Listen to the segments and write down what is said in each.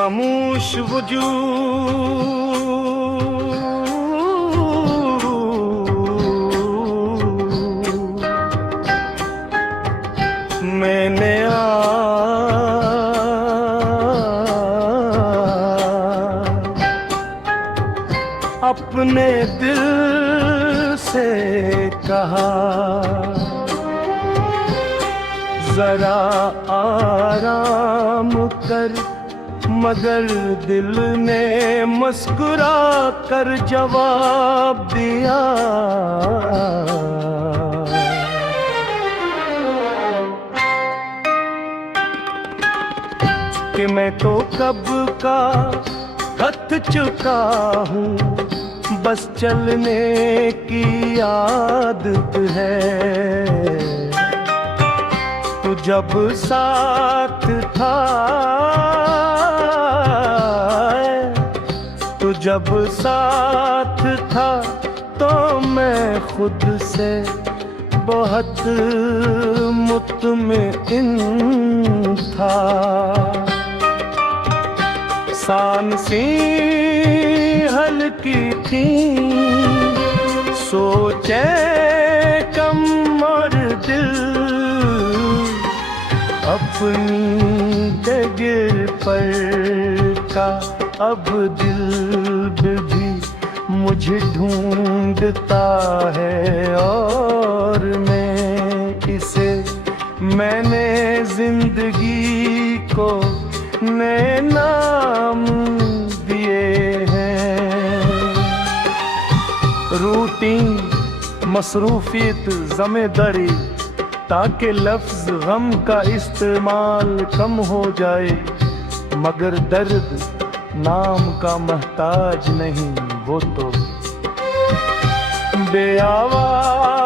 खामोश वजूद मैंने अपने दिल से कहा, जरा आराम कर, मगर दिल ने मुस्कुरा कर जवाब दिया, कि मैं तो कब का थक चुका हूँ, बस चलने की आदत है। तू जब साथ था, तू जब साथ था, तो मैं खुद से बहुत मुतमइन था। सांसें हल्की थी, सोचे कम और दिल अपनी जगह पर का अब दिल भी मुझे ढूंढता है, और मैं इसे मैंने जिंदगी को नए नाम दिए हैं। रूटीन, मसरूफियत, ज़िम्मेदारी, ताकि लफ्ज़ गम का इस्तेमाल कम हो जाए, मगर दर्द नाम का मोहताज नहीं, वो तो बेआवाज़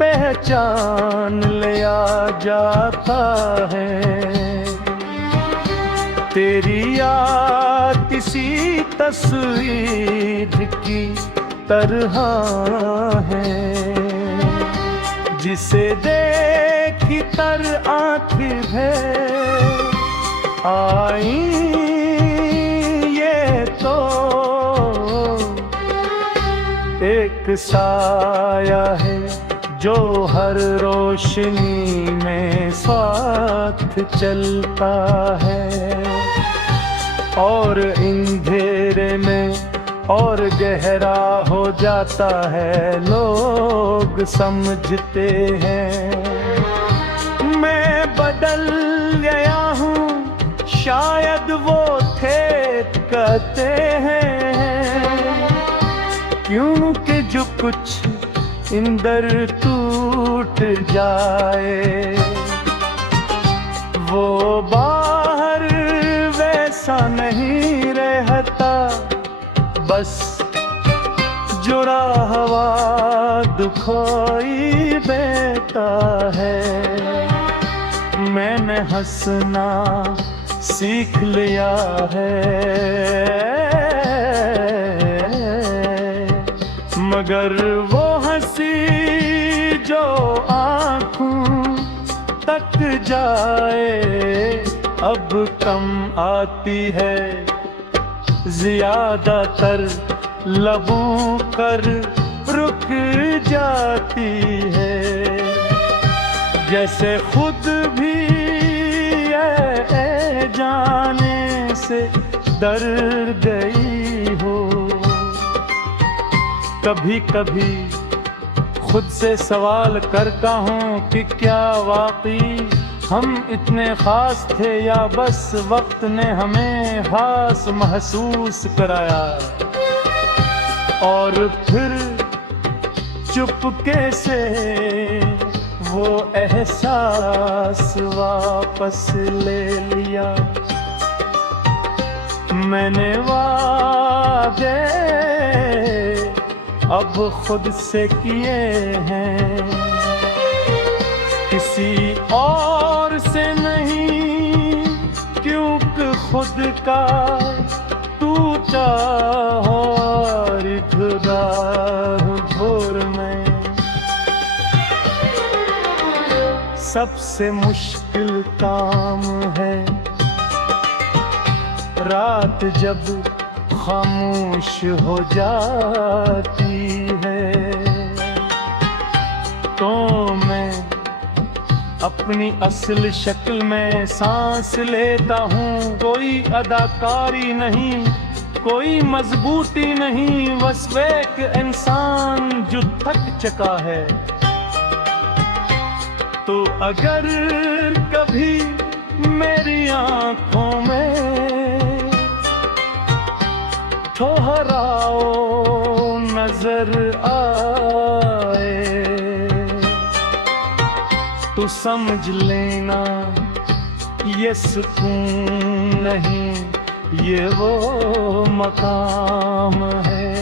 पहचान लिया जाता है। तेरी याद किसी तस्वीर की तरह है, जिसे देखी तर आँखें भर आई, ये तो एक साया है जो हर रोशनी में साथ चलता है, और अंधेरे में और गहरा हो जाता है, लोग समझते हैं। मैं बदल गया हूँ, शायद वो थे कहते हैं, क्योंकि जो कुछ इंदर टूट जाए, वो बाहर वैसा नहीं रहता, बस जुड़ा हवा दुखोई देता है। मैंने हंसना सीख लिया है, मगर वो हंसी जो आँखों तक जाए, अब कम आती है, ज्यादातर लबों पर रुक जाती है, जैसे खुद भी ये जाने से डर गई हो। कभी कभी खुद से सवाल करता हूँ कि क्या वाकई हम इतने खास थे, या बस वक्त ने हमें खास महसूस कराया, और फिर चुपके से वो एहसास वापस ले लिया। मैंने वादे अब खुद से किए हैं, किसी और से नहीं, क्योंकि खुद का टूटा और खुदा भोर में सबसे मुश्किल काम है रात जब खामोश हो जाती है तो मैं अपनी असल शक्ल में सांस लेता हूँ। कोई अदाकारी नहीं, कोई मजबूती नहीं, बस एक इंसान जो थक चुका है। तो अगर कभी मेरी आंखों में ठहराओ नजर आए तो समझ लेना ये सुकून नहीं, ये वो मकाम है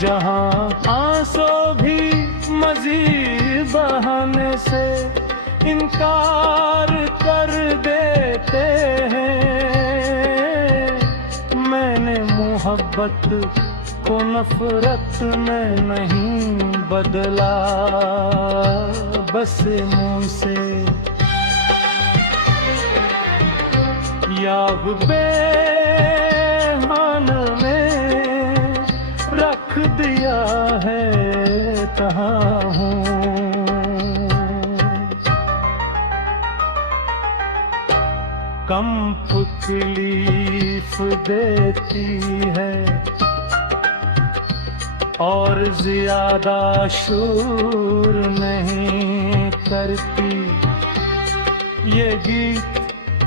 जहां आंसू भी मजीद बहाने से इनकार कर देते हैं। मैंने मोहब्बत को नफरत में नहीं बदला, बस मुंह से याब बेहान में रख दिया है कहाँ हूँ। कम तकलीफ देती है और ज्यादा शोर नहीं करती। ये गीत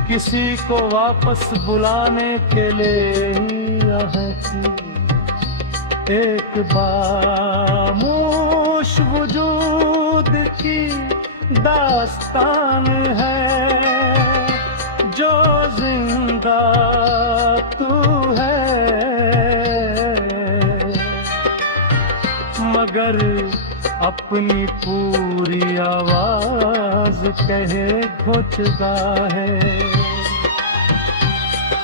किसी को वापस बुलाने के लिए आती। एक खामोश वजूद की दास्तान है जो जिंदा तू है, मगर अपनी पूरी आवाज कहे घुचता है।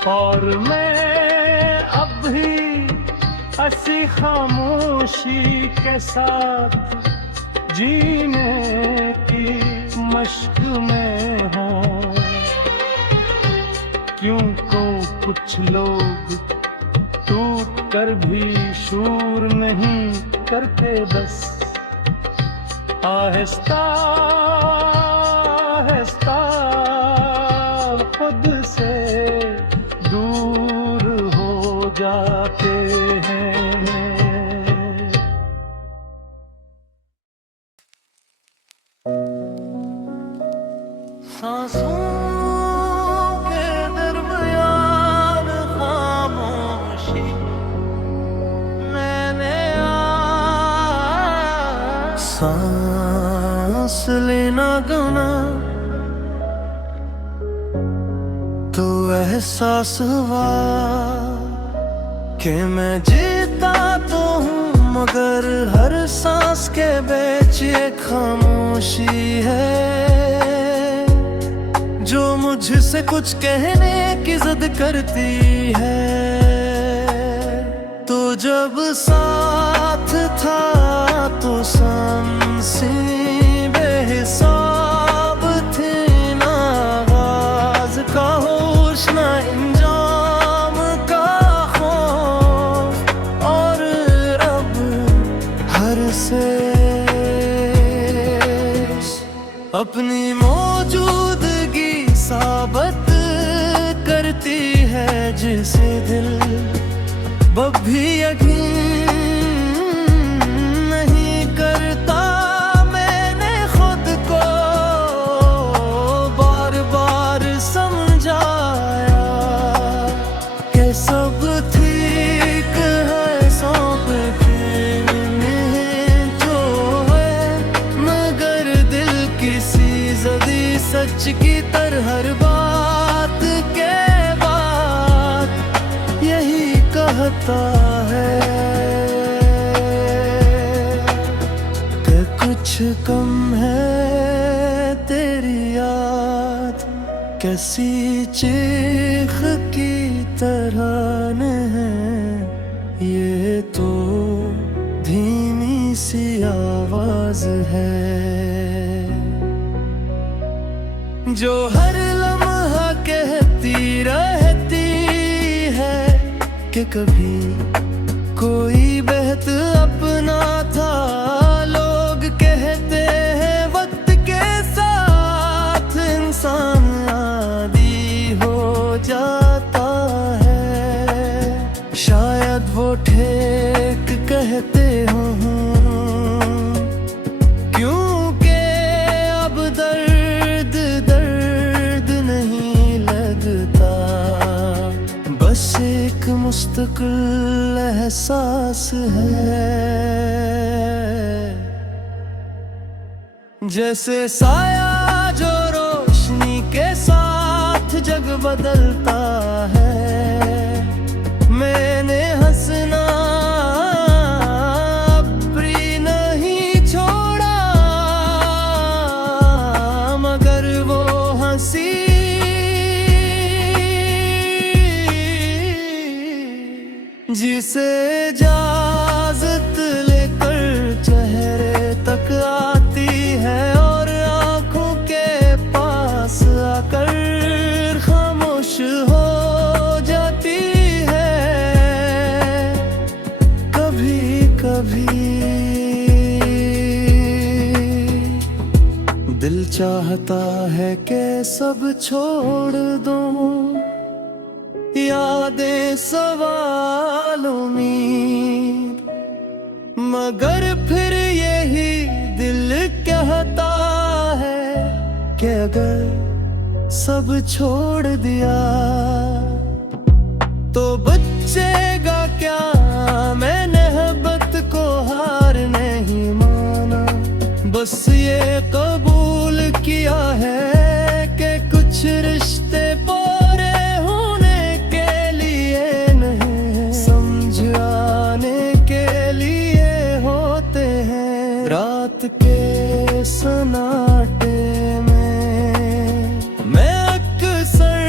और मैं अब भी ऐसी खामोशी के साथ जीने की मश्क में हूँ। क्यों को कुछ लोग टूट कर भी शूर नहीं करते, बस आहिस्ता आहिस्ता खुद से दूर हो जाते हैं। सांसों के दरमियान खामोशी मैंने सांस लेना गना तो एहसास हुआ कि मैं जीता तो हूँ, मगर हर सांस के बीच एक खामोशी है जो मुझसे कुछ कहने की जिद करती है। तो जब साथ था तो सांसें बेहिसाब थी, ना आगाज का होश ना इंजाम का खौफ, और अब हर से अपनी मौजूदगी साबित करती है, जिसे दिल भी यकीन नहीं करता। मैंने खुद को बार बार समझाया कि सब ठीक है, सौंप के जो है, मगर दिल किसी ज़दी सच की तरह हर बात के बाद यही कहता है कि कुछ कम है तेरी याद, कैसी चीख की तरह है ये तो धीमी सी आवाज है जो हर लम्हा कहती कहती रहती है कि कभी कोई बेहद अपना था। लोग कहते हैं वक्त के साथ इंसान आदी हो जाता है। शायद वो ठीक कहते हों, क्योंकि अब दर्द दर्द नहीं लगता, बस एक मुस्तकिल एहसास है। जैसे साया जो रोशनी के साथ जग बदलता है, मैंने हंसना अपनी नहीं छोड़ा, मगर वो हंसी जिसे इजाज़त लेकर चेहरे तक आती है और आँखों के पास आकर खामोश हो जाती है। कभी कभी दिल चाहता है कि सब छोड़ दूं, यादें सवाल उम्मीद, मगर फिर यही दिल कहता है कि अगर सब छोड़ दिया तो बचेगा क्या। मैंने मोहब्बत को हार नहीं माना, बस ये कबूल किया है कि कुछ रिश्ते पूरे होने के लिए नहीं, समझ आने के लिए होते हैं। रात के सन्नाटे में मैं अक्सर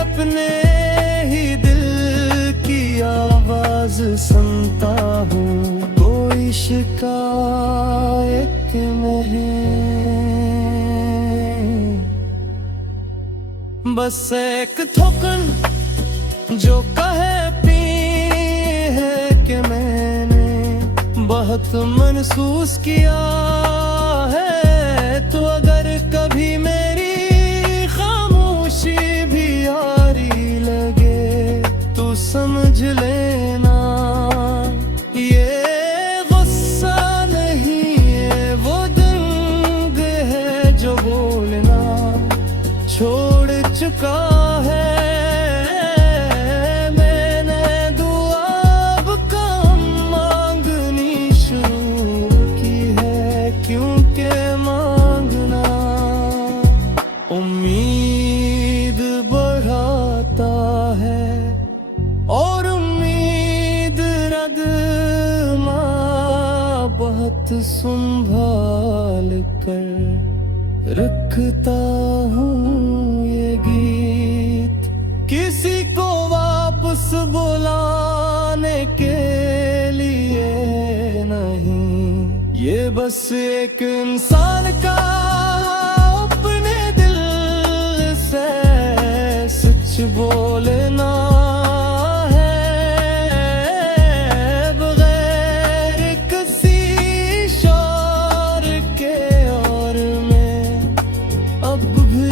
अपने ही दिल की आवाज सुनता हूँ, कोई शिकायत नहीं, बस एक थोकन जो कहती है कि मैंने बहुत महसूस किया है। तो अगर कभी मेरी खामोशी भी यारी लगे तो समझ लेना, ये गुस्सा नहीं है, वो दंग है जो बोलना छोड़ चुका है। मैंने दुआ अब कम मांगनी शुरू की है, क्योंकि मांगना उम्मीद बढ़ाता है और उम्मीद रगमा बहुत संभाल कर रखता हूँ। ये गीत किसी को वापस बुलाने के लिए नहीं, ये बस एक इंसान का अपने दिल से सच बोलना है, बगैर किसी शोर के। और मैं अब भी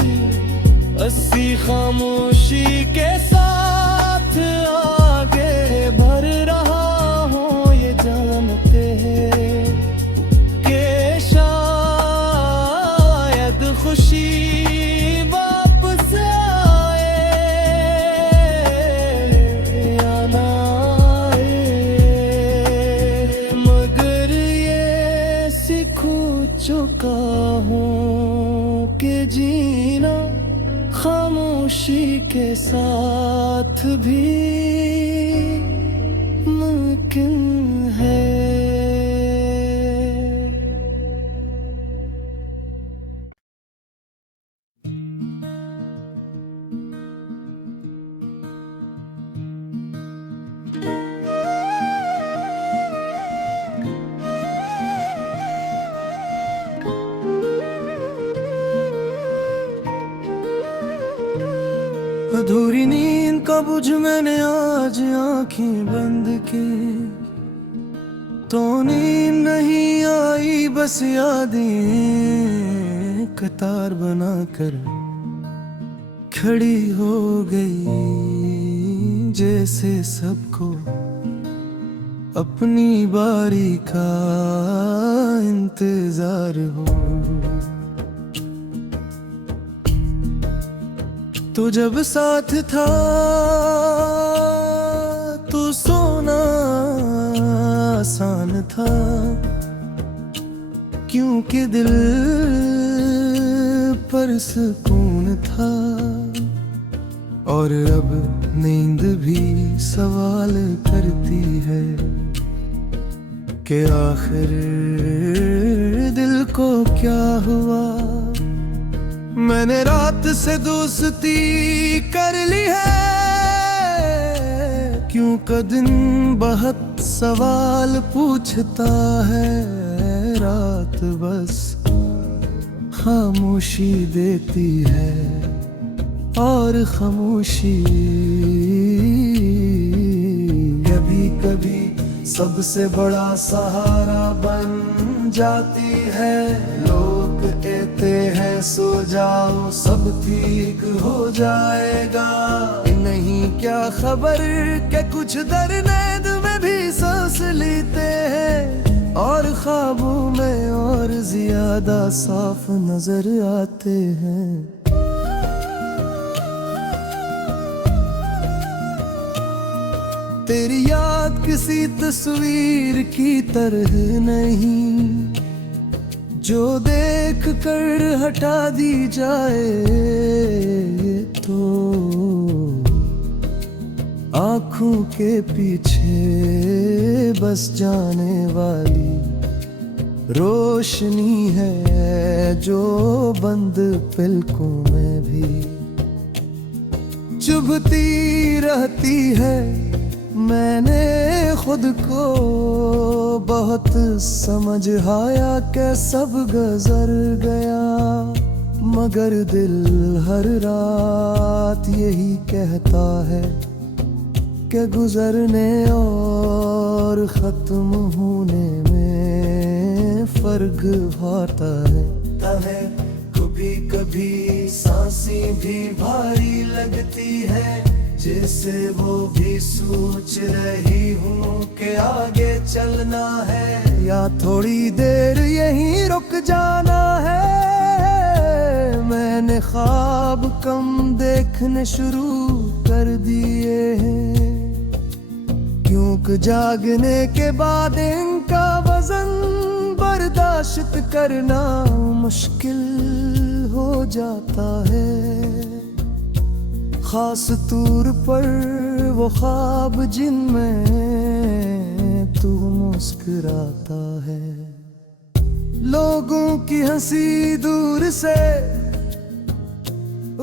ऐसी खामोशी के साथ आगे बढ़ रहा हूँ, ये जानते हैं कि शायद खुशी वापस आए या ना आए, मगर ये सीख चुका हूँ कि जीना खामोशी के साथ भी मुमकिन है। अधूरी नींद का बुझ मैंने आज आंखें बंद की, तो नींद नहीं आई बस यादें कतार बनाकर खड़ी हो गई, जैसे सबको अपनी बारी का इंतजार हो। तो जब साथ था तो सोना आसान था, क्योंकि दिल पर सुकून था। और अब नींद भी सवाल करती है कि आखिर दिल को क्या हुआ। मैंने रात से दोस्ती कर ली है, क्यों का दिन बहुत सवाल पूछता है, रात बस खामोशी देती है और खामोशी कभी कभी सबसे बड़ा सहारा बन जाती है। लोग कहते हैं सो जाओ सब ठीक हो जाएगा, नहीं क्या खबर कि कुछ दर्द में भी सांस लेते हैं, और ख्वाबों में और ज्यादा साफ नजर आते हैं। तेरी याद किसी तस्वीर की तरह नहीं, जो देख कर हटा दी जाए तो आँखों के पीछे बस जाने वाली रोशनी है, जो बंद पलकों में भी चुभती रहती है। मैंने खुद को बहुत समझ आया कि सब गुजर गया, मगर दिल हर रात यही कहता है कि गुजरने और खत्म होने में फर्क होता है। कभी कभी सांसें भी भारी लगती है, जैसे वो भी सोच रही हूँ कि आगे चलना है या थोड़ी देर यहीं रुक जाना है। मैंने ख्वाब कम देखने शुरू कर दिए हैं, क्योंकि जागने के बाद इनका वजन बर्दाश्त करना मुश्किल हो जाता है। खास तौर पर वो ख्वाब जिनमें तू मुस्कुराता है। लोगों की हंसी दूर से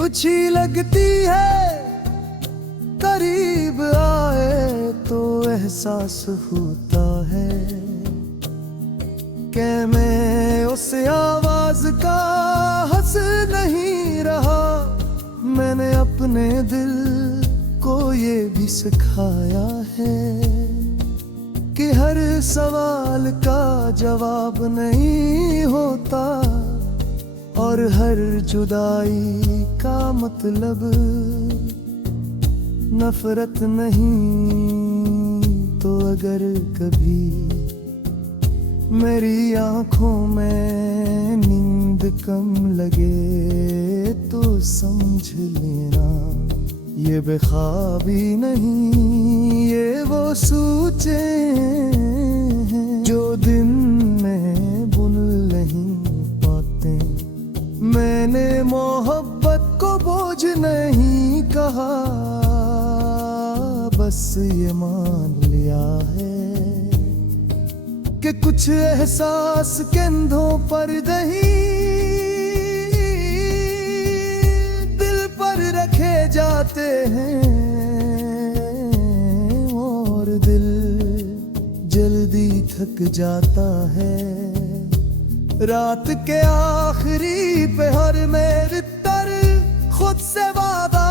अच्छी लगती है, करीब आए तो एहसास होता है कि मैं उस आवाज का हंस नहीं रहा। मैंने अपने दिल को ये भी सिखाया है कि हर सवाल का जवाब नहीं होता, और हर जुदाई का मतलब नफरत नहीं। तो अगर कभी मेरी आंखों में नींद कम लगे तो समझ लेना ये बेख्वाबी नहीं, ये वो सोचे हैं जो दिन में बुन नहीं पाते। मैंने मोहब्बत को बोझ नहीं कहा, बस ये मान लिया है कि कुछ एहसास कंधों पर नहीं दिल पर रखे जाते हैं, और दिल जल्दी थक जाता है। रात के आखिरी पहर में रितर खुद से वादा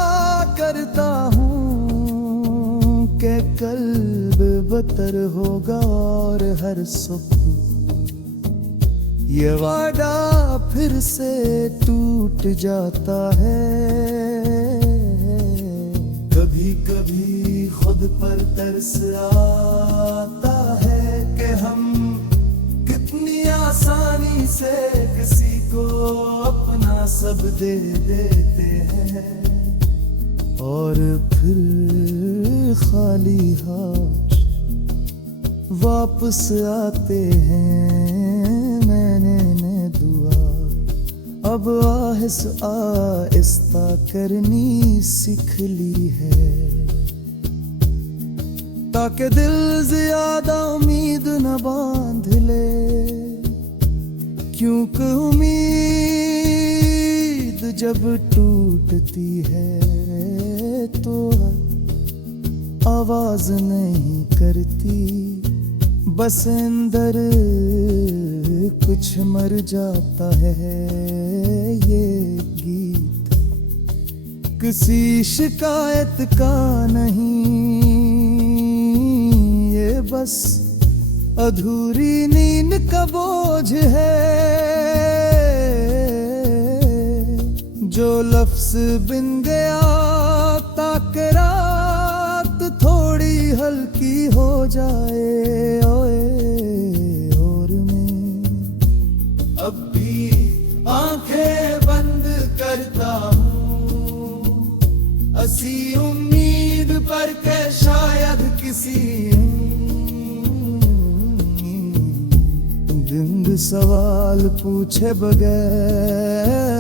करता हूँ कि कल्ब बतर होगा और हर सुबह ये वादा फिर से टूट जाता है। कभी कभी खुद पर तरस आता है कि हम कितनी आसानी से किसी को अपना सब दे देते हैं और फिर खाली हाथ वापस आते हैं। मैंने दुआ अब आहिस्ता करनी सीख ली है, ताकि दिल ज्यादा उम्मीद न बांध ले, क्योंकि उम्मीद जब टूटती है तो आवाज नहीं करती, बस अंदर कुछ मर जाता है। ये गीत किसी शिकायत का नहीं, ये बस अधूरी नींद का बोझ है, जो लफ्ज बिन गया ताकि रात थोड़ी हल्की हो जाए। ओए और मैं अब भी आंखें बंद करता हूँ असी उम्मीद पर के शायद किसी दिन सवाल पूछे बगैर